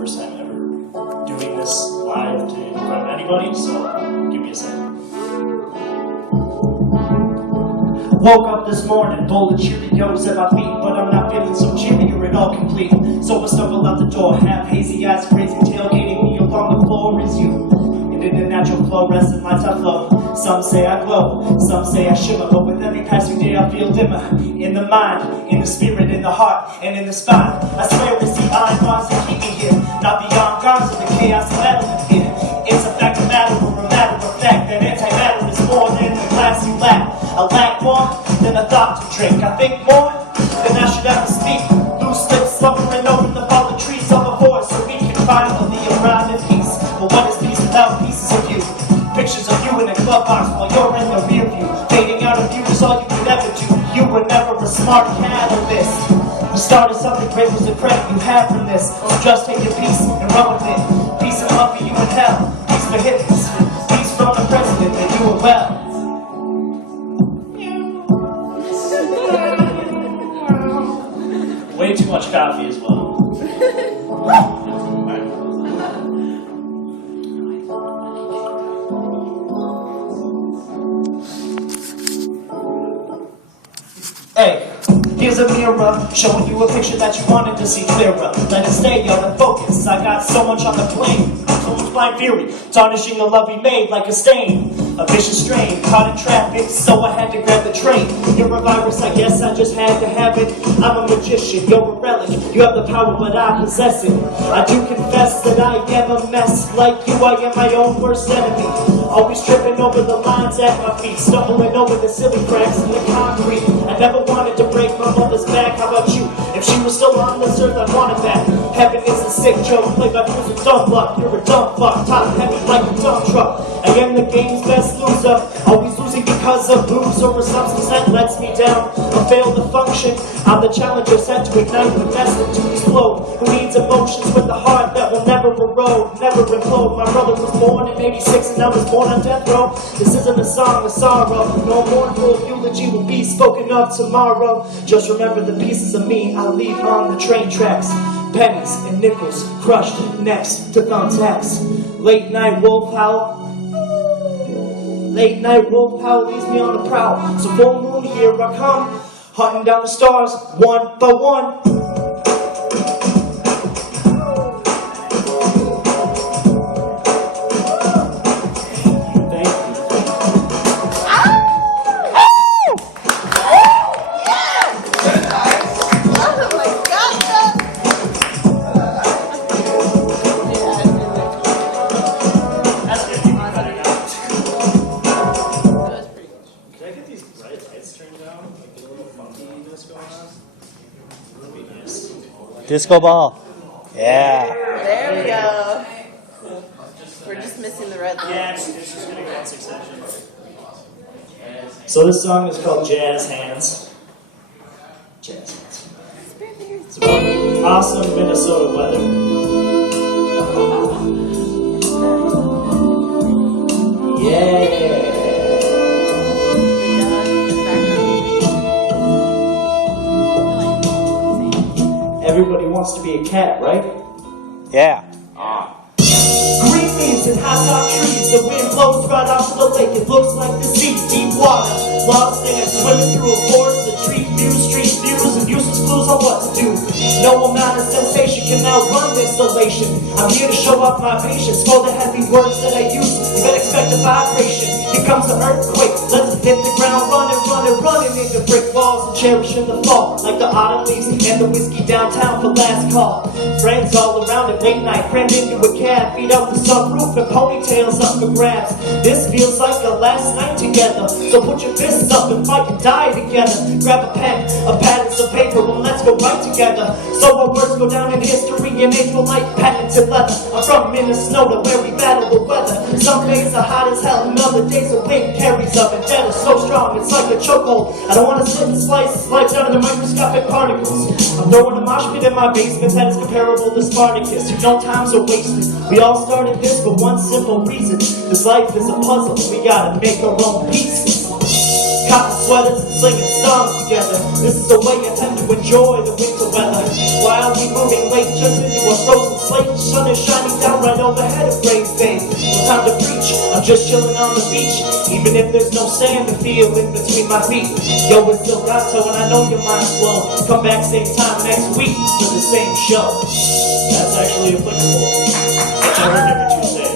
first time ever doing this live to in front of anybody, so give me a second. Woke up this morning, bowl of Cheerios at my feet, but I'm not feeling so cheery or at all complete. So I stumble out the door, half hazy eyes, crazy tailgating me along the floor is you. And in the natural flow, resting my tough flow. Some say I glow, some say I shimmer, but with every passing day I feel dimmer. In the mind, in the spirit, in the heart, and in the spine. I swear it's the iron bars that keep me here, not the armed guards of the chaos of battling here. It's a fact of matter or a matter of fact that antimatter is more than the glass you lack. I lack more than a thought to drink. I think more than I should ever speak. Loose lips slumbering over the fallen trees of a forest so we can finally arrive at peace. But what is peace without pieces of you? Pictures of you in a glove box while you're in the rear view. Fading out of view is all you could ever do. You were never a smart catalyst. You started something great was the credit you had from this. So just take your piece and run with it. Peace and love for you in hell. Peace for hippies. Peace from the president that you were well. Way too much coffee as well. Hey, here's a mirror showing you a picture that you wanted to see clearer. Let it stay on the focus. I got so much on the plane. So much blind fury, tarnishing the love we made like a stain. A vicious strain, caught in traffic, so I had to grab the train. You're a virus, I guess I just had to have it. I'm a magician, you're a relic. You have the power, but I possess it. I do confess that I am a mess. Like you, I am my own worst enemy. Always tripping over the lines at my feet, stumbling over the silly cracks in the concrete. I never wanted to break my mother's back. How about you? If she was still on this earth, I'd want it back. Heaven is a sick joke, played by fools with dumb luck. You're a dumb fuck, top heavy like a dump truck. I am the game's best loser, always losing because of booze or a substance that lets me down. I fail to function. I'm the challenger set to ignite the destined to explode. Who needs emotions with a heart that will never erode, never implode? My brother was born in '86 and I was born on death row. This isn't a song of sorrow. No mournful eulogy will be spoken of tomorrow. Just remember the pieces of me I leave on the train tracks. Pennies and nickels crushed next to thumbtacks. Late night wolf howl. Late night wolf howl leaves me on the prowl. So full moon, here I come, hunting down the stars one by one. Disco ball. Yeah. There we go. We're just missing the red line. Yeah, it's just going to go in succession. So this song is called Jazz Hands. Jazz Hands. It's about awesome Minnesota weather. Yeah. Everybody wants to be a cat, right? Yeah. Green leaves and high top trees. The wind blows right out to the lake. It looks like the sea, deep water. Lost in it, swimming through a forest of street views, and useless clues on what to do. No amount of sensation can outrun this elation. I'm here to show off my patience for the heavy words that I use. You better expect a vibration. Here comes the earthquake. Let's hit the ground running into brick walls and cherishing the fall like the autumn leaves and the whiskey downtown for last call. Friends all around at late night, crammed into a cab, feet out the sunroof and ponytails up for grabs. This feels like the last night together, so put your fists up and fight and die together. Grab a pen, a pad and some paper, and let's go right together. So our words go down in history and age for like patents and leather. I'm from Minnesota where we battle the weather. Some days are hot as hell and other days the wind carries up and dead is so strong it's like a chokehold. I don't want to sit and slice life down into microscopic particles. I'm throwing a mosh pit in my basement that is comparable to Spartacus. You know times are wasted. We all started this for one simple reason. This life is a puzzle. We gotta make our own pieces. cotton sweaters and singing songs together. This is a way of heaven to enjoy the winter weather. While we moving late, turns into a frozen slate. The sun is shining down right overhead of Graves Bay. No time to preach, I'm just chilling on the beach. Even if there's no sand to feel in between my feet. Yo, it's still Gato and I know your mind's blown. Come back same time next week for the same show. That's actually applicable. That's every different Tuesday.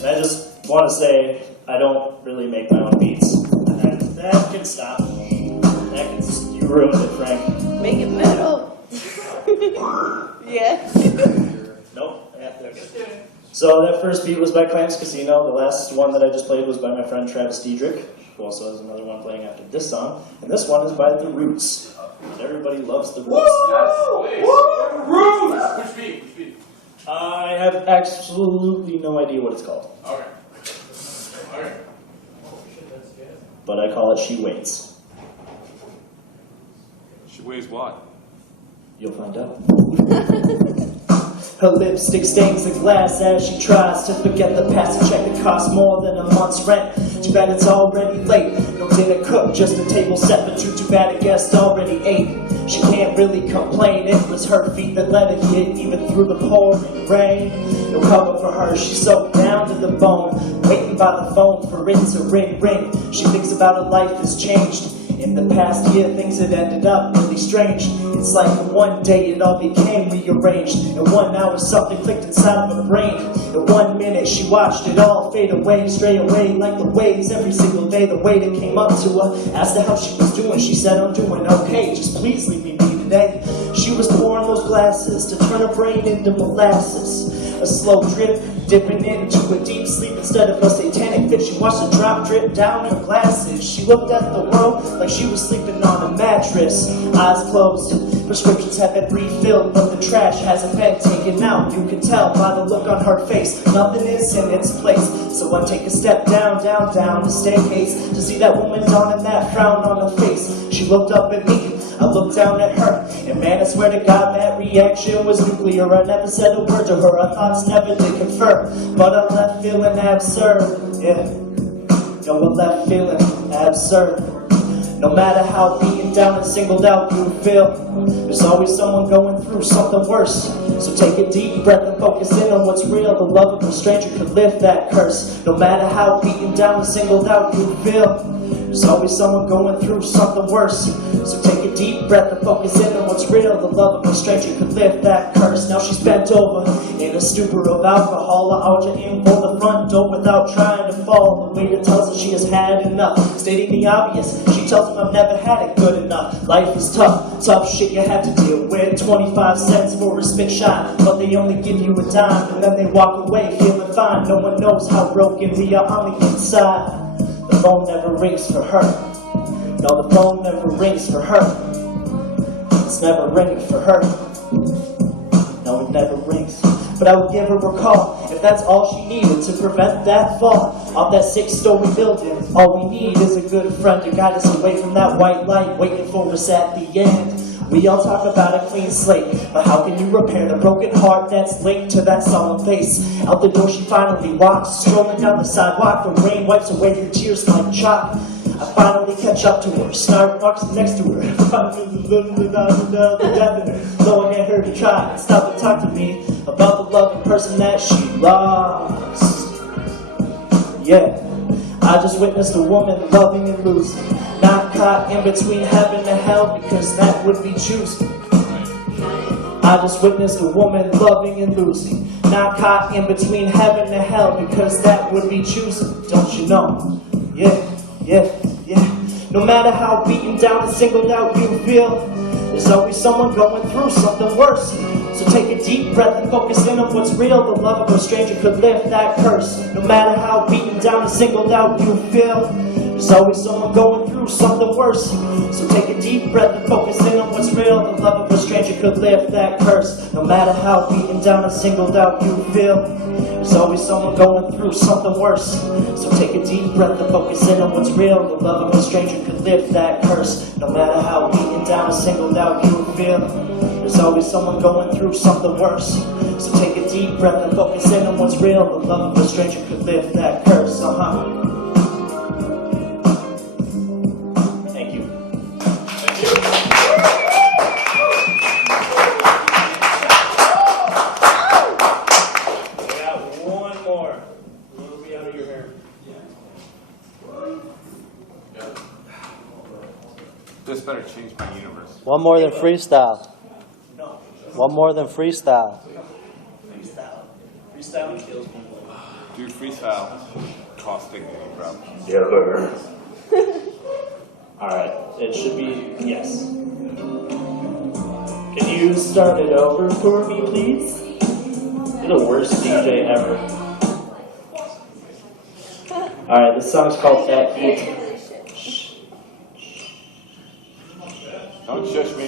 I just want to say I don't really make my own beats. That can stop. You ruined it, Frank. Make it metal. Yeah. Nope. Yeah, okay. So that first beat was by Clams Casino. The last one that I just played was by my friend Travis Diedrich, who also has another one playing after this song. And this one is by The Roots. Everybody loves The Roots. Yes, please. Roots! Which beat? Which beat? I have absolutely no idea what it's called. Okay. Okay. But I call it She Waits. She weighs what? You'll find out. Her lipstick stains the glass as she tries to forget the past. A check that costs more than a month's rent. Too bad it's already late. No dinner cooked, just a table set for two. Too bad a guest already ate. She can't really complain. It was her feet that let it hit, even through the pouring rain. No cover for her, she's so down to the bone, waiting by the phone for it to ring. She thinks about her life has changed. In the past year, things had ended up really strange. It's like one day it all became rearranged. In 1 hour, something clicked inside of her brain. In 1 minute, she watched it all fade away, stray away like the waves. Every single day, the waiter came up to her, asked her how she was doing. She said, I'm doing okay, just please leave me be today. She was pouring those glasses to turn her brain into molasses. A slow drip, dipping into a deep sleep instead of a satanic fit. She watched the drop drip down her glasses. She looked at the world like she was sleeping on a mattress. Eyes closed, prescriptions have been refilled, but the trash hasn't been taken out. You can tell by the look on her face, nothing is in its place. So I take a step down the staircase to see that woman dawn and that frown on her face. She looked up at me, I looked down at her, and man, I swear to God that reaction was nuclear. I never said a word to her, our thoughts never did confer, but I left feeling absurd, yeah. No, I left feeling absurd. No matter how beaten down and singled out you feel, there's always someone going through something worse. So take a deep breath and focus in on what's real. The love of a stranger could lift that curse. No matter how beaten down and singled out you feel, there's always someone going through something worse. So take a deep breath and focus in on what's real. The love of a stranger could lift that curse. Now she's bent over in a stupor of alcohol. I urge her in for the front door without trying to fall. The waiter tells her she has had enough, stating the obvious. She tells him I've never had it good enough. Life is tough, tough shit you have to deal with. 25 cents for a spit shot, but they only give you a dime, and then they walk away feeling fine. No one knows how broken we are on the inside. The phone never rings for her. No, the phone never rings for her. It's never ringing for her. No, it never rings. But I would give her a call if that's all she needed to prevent that fall off that 6-story building. All we need is a good friend to guide us away from that white light waiting for us at the end. We all talk about a clean slate, but how can you repair the broken heart that's linked to that solemn face? Out the door she finally walks, strolling down the sidewalk. The rain wipes away her tears like chalk. I finally catch up to her, Starbucks next to her. So I get her to try and stop and talk to me about the loving person that she lost. Yeah, I just witnessed a woman loving and losing, not caught in between heaven and hell, because that would be choosing. I just witnessed a woman loving and losing, not caught in between heaven and hell, because that would be choosing. Don't you know? Yeah. No matter how beaten down and singled out you feel, there's always someone going through something worse. So take a deep breath and focus in on what's real. The love of a stranger could lift that curse. No matter how beaten down and singled out you feel, there's always someone going through something worse. So take a deep breath and focus in on what's real. The love of a stranger could lift that curse. No matter how beaten down and singled out you feel, There's always someone going through something worse. So take a deep breath and focus in on what's real. The love of a stranger could lift that curse. No matter how beaten down or singled out you would feel, there's always someone going through something worse. So take a deep breath and focus in on what's real. The love of a stranger could lift that curse. Thank you. We got one more. We'll be out of your hair. This better change my universe. One more than freestyle. No. One more than freestyle. Freestyle. Freestyle kills people. Dude, freestyle. Cost dignity, bro. Never. Alright, it should be yes. Can you start it over for me, please? You're the worst DJ ever. Alright, this song's called Fat Heat. Don't shush me.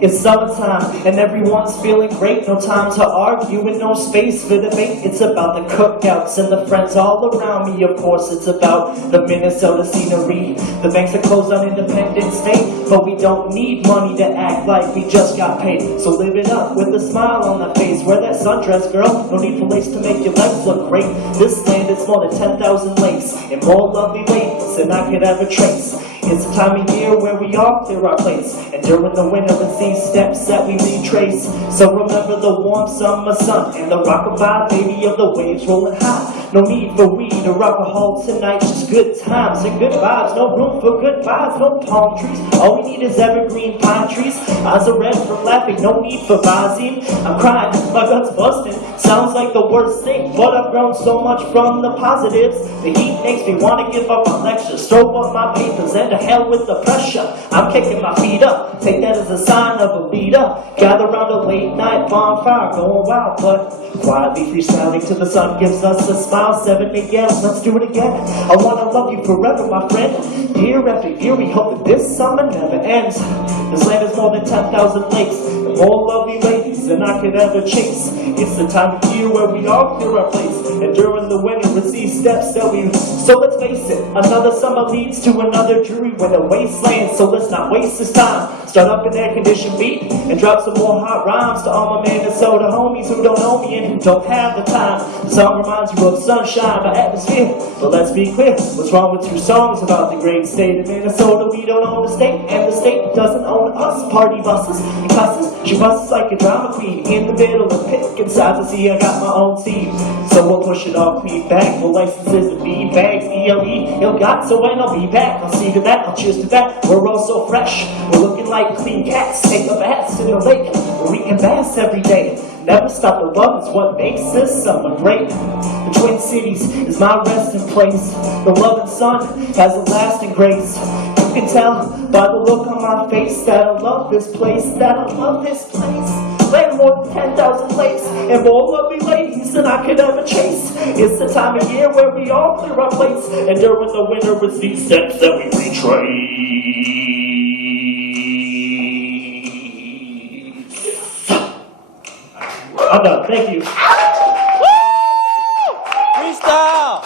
It's summertime and everyone's feeling great. No time to argue and no space for debate. It's about the cookouts and the friends all around me. Of course it's about the Minnesota scenery. The banks are closed on Independence Day, but we don't need money to act like we just got paid. So live it up with a smile on the face. Wear that sundress, girl. No need for lace to make your legs look great. This land is more than 10,000 lakes and more lovely ladies than I could ever trace. It's a time of year where we all clear our plates, and during the winter it's these steps that we retrace. So remember the warm summer sun and the rockabye baby of the waves rolling high. No need for weed or alcohol tonight, just good times and good vibes. No room for goodbyes, no palm trees. All we need is evergreen pine trees. Eyes are red from laughing, no need for Visine. I'm crying, my gut's busting. Sounds like the worst thing, but I've grown so much from the positives. The heat makes me want to give up my lectures, throw up my papers, and to hell with the pressure. I'm kicking my feet up, take that as a sign of a leader. Gather round a late night bonfire, going wild, but quietly freestyling till the sun gives us a smile. 7 a.m., let's do it again. I want to love you forever, my friend. Year after year, we hope that this summer never ends. This land is more than 10,000 lakes and more lovely ladies than I could ever chase. It's the time of year where we all clear our place, and during the winter it's these steps that we. So let's face it, another summer leads to another dreary winter wasteland. So let's not waste this time. Start up an air-conditioned beat and drop some more hot rhymes to all my Minnesota homies who don't know me and who don't have the time. The song reminds you of sunshine, my atmosphere. But let's be clear, what's wrong with two songs about the great state of Minnesota? We don't own the state, and the state doesn't own us. Party buses and cusses, she busts like a drama queen in the middle of picking sides. I see I got my own team, so we'll push it all clean back. We'll licenses and bean bags, ELE, ill-got, so when I'll be back, I'll see to that, I'll cheers to that. We're all so fresh, we're looking like clean cats. Take a bath in the lake, where we can bass every day. Never stop the love is what makes this summer great. The Twin Cities is my resting place. The loving sun has a lasting grace. You can tell by the look on my face that I love this place, that I love this place. Land more than 10,000 lakes and more lovely ladies than I could ever chase. It's the time of year where we all clear our plates, and during the winter it's these steps that we retrace. I'm done. Thank you. Freestyle!